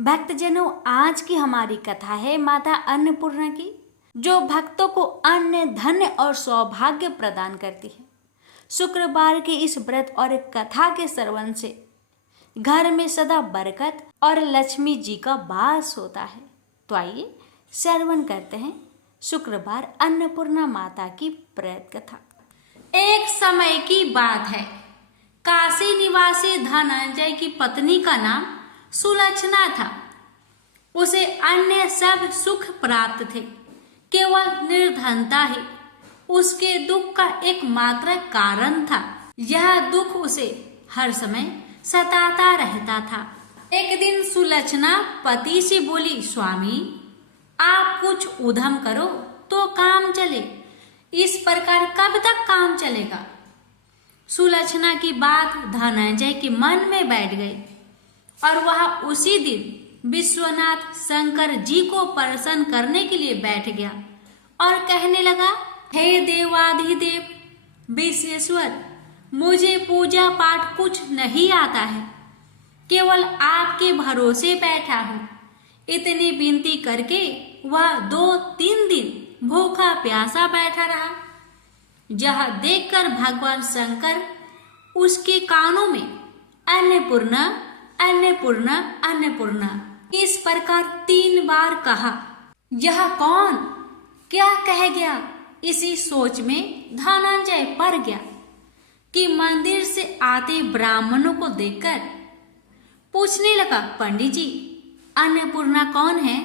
भक्तजनों, आज की हमारी कथा है माता अन्नपूर्णा की, जो भक्तों को अन्न, धन और सौभाग्य प्रदान करती है। शुक्रवार के इस व्रत और कथा के श्रवण से घर में सदा बरकत और लक्ष्मी जी का वास होता है। तो आइए श्रवण करते हैं शुक्रवार अन्नपूर्णा माता की व्रत कथा। एक समय की बात है, काशी निवासी धनंजय की पत्नी का नाम सुलक्षणा था। उसे अन्य सब सुख प्राप्त थे, केवल निर्धनता ही उसके दुख का एकमात्र कारण था। यह दुख उसे हर समय सताता रहता था। एक दिन सुलक्षणा पति से बोली, स्वामी आप कुछ उद्यम करो तो काम चले, इस प्रकार कब तक काम चलेगा। सुलक्षणा की बात धनंजय के मन में बैठ गई और वह उसी दिन विश्वनाथ शंकर जी को प्रसन्न करने के लिए बैठ गया और कहने लगा, हे देवाधिदेव विश्वेश्वर, मुझे पूजा पाठ कुछ नहीं आता है, केवल आपके भरोसे बैठा हूँ। इतनी विनती करके वह 2-3 दिन भूखा प्यासा बैठा रहा। यह देखकर भगवान शंकर उसके कानों में अन्नपूर्णा अन्नपूर्णा अन्नपूर्णा इस प्रकार 3 बार कहा। यह कौन क्या कह गया, इसी सोच में धनंजय पड़ गया कि मंदिर से आते ब्राह्मणों को देखकर पूछने लगा, पंडित जी अन्नपूर्णा कौन है।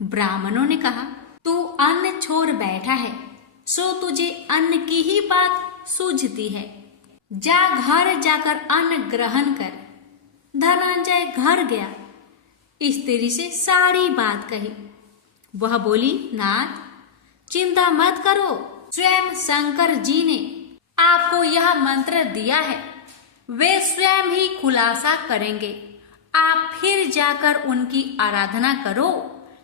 ब्राह्मणों ने कहा, तू अन्न छोड़ बैठा है, सो तुझे अन्न की ही बात सूझती है, जा घर जाकर अन्न ग्रहण कर। धनंजय घर गया, स्त्री से सारी बात कही। वह बोली, नाथ चिंता मत करो, स्वयं शंकर जी ने आपको यह मंत्र दिया है, वे स्वयं ही खुलासा करेंगे, आप फिर जाकर उनकी आराधना करो।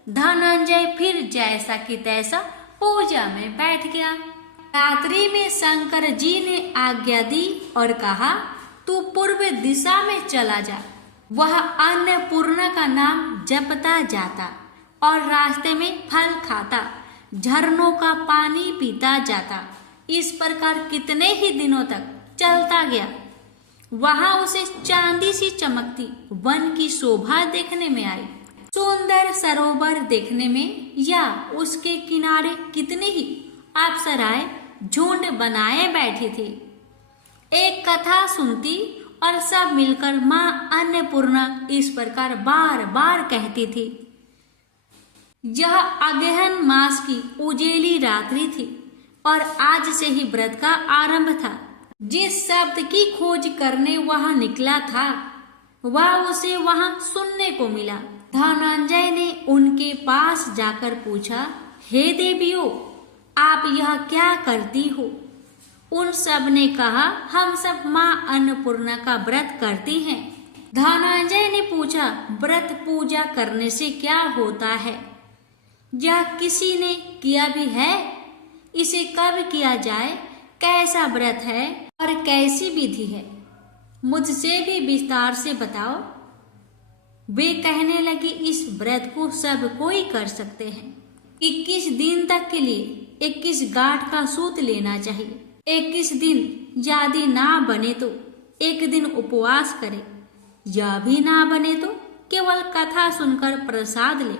धनंजय फिर जैसा कि तैसा पूजा में बैठ गया। रात्रि में शंकर जी ने आज्ञा दी और कहा, तू पूर्व दिशा में चला जा। वह अन्नपूर्णा का नाम जपता जाता और रास्ते में फल खाता, झरनों का पानी पीता जाता। इस प्रकार कितने ही दिनों तक चलता गया। वहां उसे चांदी सी चमकती वन की शोभा देखने में आई। सुंदर सरोवर देखने में या उसके किनारे कितनी ही अप्सराएं झुंड बनाए बैठी थी। एक कथा सुनती और सब मिलकर मां अन्नपूर्णा इस प्रकार बार बार कहती थी। यह अगहन मास की उजेली रात्रि थी और आज से ही व्रत का आरंभ था। जिस शब्द की खोज करने वहां निकला था वह उसे वहां सुनने को मिला। धनंजय ने उनके पास जाकर पूछा, हे देवियों, आप यह क्या करती हो। उन सब ने कहा, हम सब मां अन्नपूर्णा का व्रत करती हैं। धनंजय ने पूछा, व्रत पूजा करने से क्या होता है, यह किसी ने किया भी है, इसे कब किया जाए, कैसा व्रत है और कैसी विधि है, मुझसे भी विस्तार से बताओ। वे कहने लगे, इस व्रत को सब कोई कर सकते हैं। 21 दिन तक के लिए 21 गांठ का सूत लेना चाहिए। 21 दिन यदि ना बने तो एक दिन उपवास करे, यह भी ना बने तो केवल कथा सुनकर प्रसाद ले।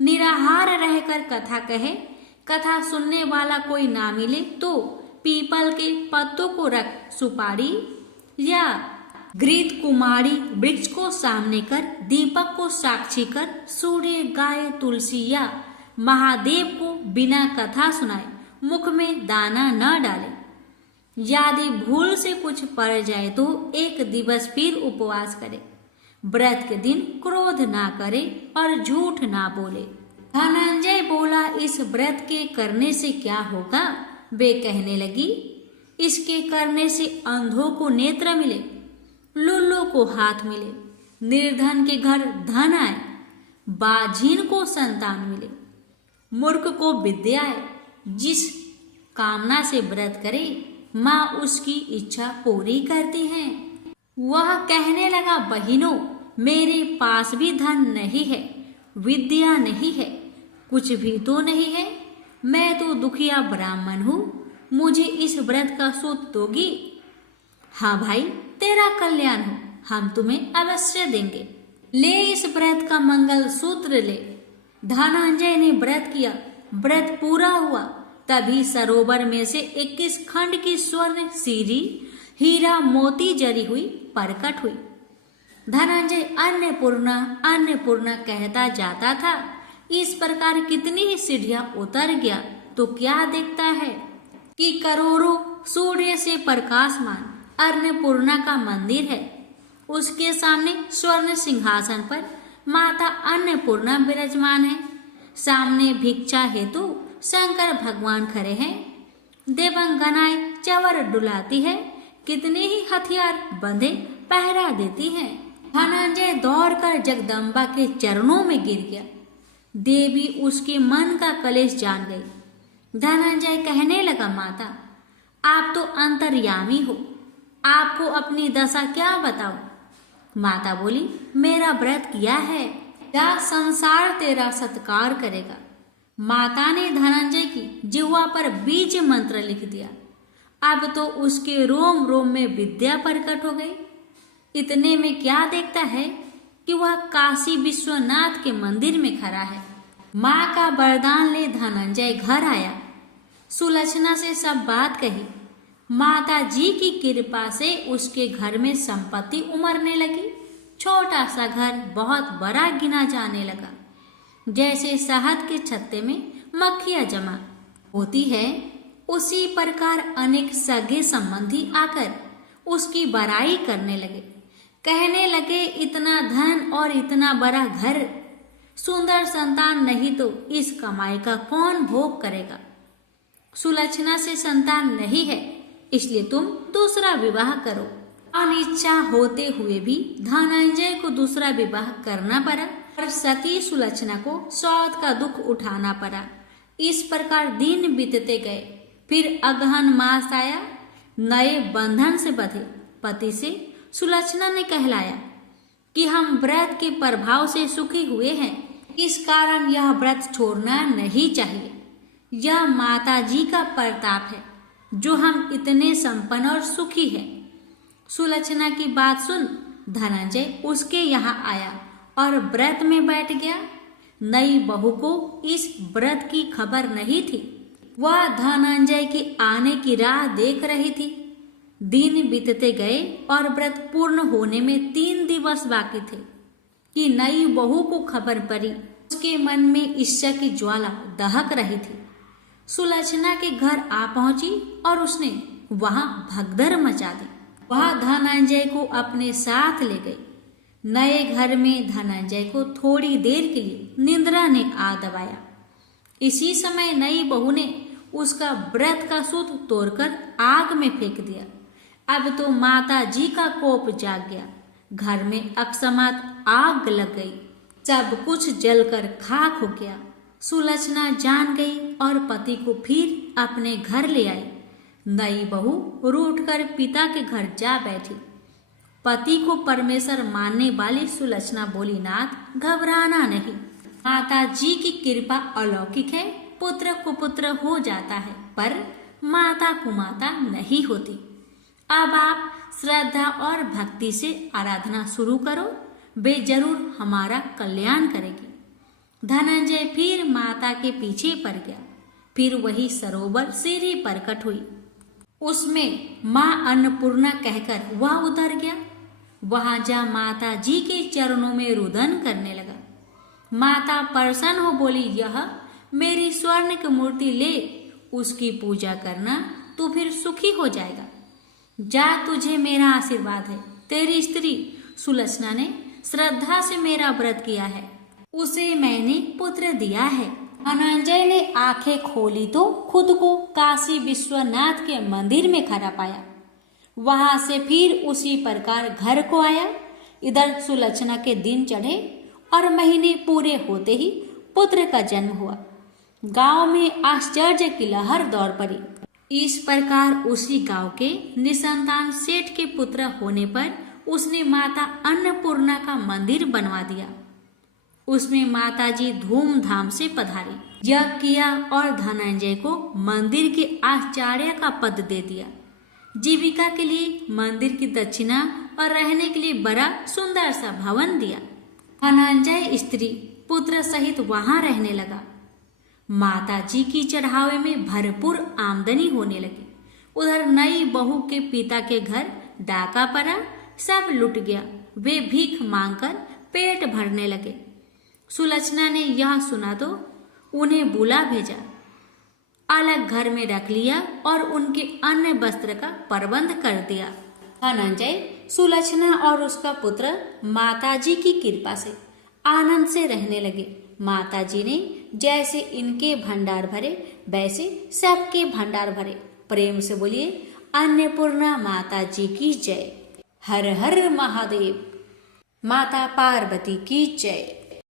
निराहार रहकर कथा कहे, कथा सुनने वाला कोई ना मिले तो पीपल के पत्तों को रख सुपारी या घृत कुमारी वृक्ष को सामने कर, दीपक को साक्षी कर, सूर्य, गाय, तुलसी या महादेव को बिना कथा सुनाए मुख में दाना न डाले। यदि भूल से कुछ पड़ जाए तो एक दिवस फिर उपवास करे। व्रत के दिन क्रोध ना करे और झूठ ना बोले। धनंजय बोला, इस व्रत के करने से क्या होगा। वे कहने लगी, इसके करने से अंधों को नेत्र मिले, लुल्लू को हाथ मिले, निर्धन के घर धन आए, बाझीन को संतान मिले, मूर्ख को विद्या आए। जिस कामना से व्रत करे माँ उसकी इच्छा पूरी करती है। वह कहने लगा, बहिनों मेरे पास भी धन नहीं है, विद्या नहीं है, कुछ भी तो नहीं है। मैं तो दुखिया ब्राह्मण हूँ, मुझे इस व्रत का सूत दोगी? हाँ भाई, तेरा कल्याण हो, हम तुम्हें अवश्य देंगे। ले इस व्रत का मंगल सूत्र ले। धनंजय ने व्रत किया, व्रत पूरा हुआ। तभी सरोवर में से 21 खंड की स्वर्ण सीरी हीरा मोती जरी हुई प्रकट हुई। धनंजय अन्नपूर्णा अन्नपूर्णा कहता जाता था। इस प्रकार कितनी ही सीढ़ियां उतर गया तो क्या देखता है कि करोड़ों सूर्य से प्रकाशमान अन्नपूर्णा का मंदिर है। उसके सामने स्वर्ण सिंहासन पर माता अन्नपूर्णा विराजमान है। सामने भिक्षा हेतु शंकर भगवान खड़े हैं। देवंगनाएं चवर डुलाती है, कितने ही हथियार बंधे पहरा देती हैं। धनंजय दौड़कर जगदम्बा के चरणों में गिर गया। देवी उसके मन का कलेश जान गई। धनंजय कहने लगा, माता आप तो अंतर्यामी हो, आपको अपनी दशा क्या बताओ? माता बोली, मेरा व्रत किया है, या संसार तेरा सत्कार करेगा। माता ने धनंजय की जिह्वा पर बीज मंत्र लिख दिया। अब तो उसके रोम रोम में विद्या प्रकट हो गई। इतने में क्या देखता है कि वह काशी विश्वनाथ के मंदिर में खड़ा है। माँ का वरदान ले धनंजय घर आया। सुलक्षणा से सब बात कही। माता जी की कृपा से उसके घर में संपत्ति उमड़ने लगी। छोटा सा घर बहुत बड़ा गिना जाने लगा। जैसे शहद के छत्ते में मक्खियां जमा होती है, उसी प्रकार अनेक सगे संबंधी आकर उसकी बड़ाई करने लगे। कहने लगे, इतना धन और इतना बड़ा घर, सुंदर संतान नहीं तो इस कमाई का कौन भोग करेगा? सुलक्षणा से संतान नहीं है, इसलिए तुम दूसरा विवाह करो। अनिच्छा होते हुए भी धनंजय को दूसरा विवाह करना पड़ा और सती सुलक्षणा को सौत का दुख उठाना पड़ा। इस प्रकार दिन बीतते गए। फिर अगहन मास आया। नए बंधन से बंधे पति से सुलक्षणा ने कहलाया कि हम व्रत के प्रभाव से सुखी हुए हैं, इस कारण यह व्रत छोड़ना नहीं चाहिए। यह माता जी का प्रताप है जो हम इतने संपन्न और सुखी हैं। सुलक्षणा की बात सुन धनंजय उसके यहाँ आया और व्रत में बैठ गया। नई बहू को इस व्रत की खबर नहीं थी। वह धनंजय के आने की राह देख रही थी। दिन बीतते गए और व्रत पूर्ण होने में 3 दिवस बाकी थे कि नई बहू को खबर पड़ी। उसके मन में ईर्ष्या की ज्वाला दहक रही थी। सुलक्षणा के घर आ पहुंची और उसने वहां भगदड़ मचा दी। वह धनंजय को अपने साथ ले गई। नए घर में धनंजय को थोड़ी देर के लिए निद्रा ने आ दबाया। इसी समय नई बहू ने उसका व्रत का सूत तोड़कर आग में फेंक दिया। अब तो माता जी का कोप जाग गया। घर में अकस्मात आग लग गई। सब कुछ जलकर खाक हो गया। सुलक्षणा जान गई और पति को फिर अपने घर ले आई। नई बहू रूठकर पिता के घर जा बैठी। पति को परमेश्वर मानने वाली सुलक्षणा बोली, नाथ घबराना नहीं, माता जी की कृपा अलौकिक है। पुत्र कुपुत्र हो जाता है पर माता कुमाता नहीं होती। अब आप श्रद्धा और भक्ति से आराधना शुरू करो, वे जरूर हमारा कल्याण करेगी। धनंजय फिर माता के पीछे पड़ गया। फिर वही सरोवर सीढ़ी प्रकट हुई। उसमें माँ अन्नपूर्णा कहकर वह उतर गया। वहां जा माता जी के चरणों में रुदन करने लगा। माता प्रसन्न हो बोली, यह मेरी स्वर्ण की मूर्ति ले, उसकी पूजा करना, तू फिर सुखी हो जाएगा। जा, तुझे मेरा आशीर्वाद है। तेरी स्त्री सुलक्षणा ने श्रद्धा से मेरा व्रत किया है, उसे मैंने पुत्र दिया है। धनंजय ने आंखें खोली तो खुद को काशी विश्वनाथ के मंदिर में खड़ा पाया। वहां से फिर उसी प्रकार घर को आया। इधर सुलक्षणा के दिन चढ़े और महीने पूरे होते ही पुत्र का जन्म हुआ। गांव में आश्चर्य की लहर दौड़ पड़ी। इस प्रकार उसी गांव के निसंतान सेठ के पुत्र होने पर उसने माता अन्नपूर्णा का मंदिर बनवा दिया। उसमें माता जी धूमधाम से पधारी, यज्ञ किया और धनंजय को मंदिर के आचार्य का पद दे दिया। जीविका के लिए मंदिर की दक्षिणा और रहने के लिए बड़ा सुंदर सा भवन दिया। धनंजय स्त्री पुत्र सहित वहां रहने लगा। माता जी की चढ़ावे में भरपूर आमदनी होने लगी। उधर नई बहू के पिता के घर डाका पड़ा, सब लुट गया। वे भीख मांगकर पेट भरने लगे। सुलक्षणा ने यह सुना तो उन्हें बुला भेजा, अलग घर में रख लिया और उनके अन्य वस्त्र का प्रबंध कर दिया। धनंजय, सुलक्षणा और उसका पुत्र माताजी की कृपा से आनंद से रहने लगे। माताजी ने जैसे इनके भंडार भरे वैसे सबके भंडार भरे। प्रेम से बोलिए अन्नपूर्णा माता जी की जय। हर हर महादेव। माता पार्वती की जय।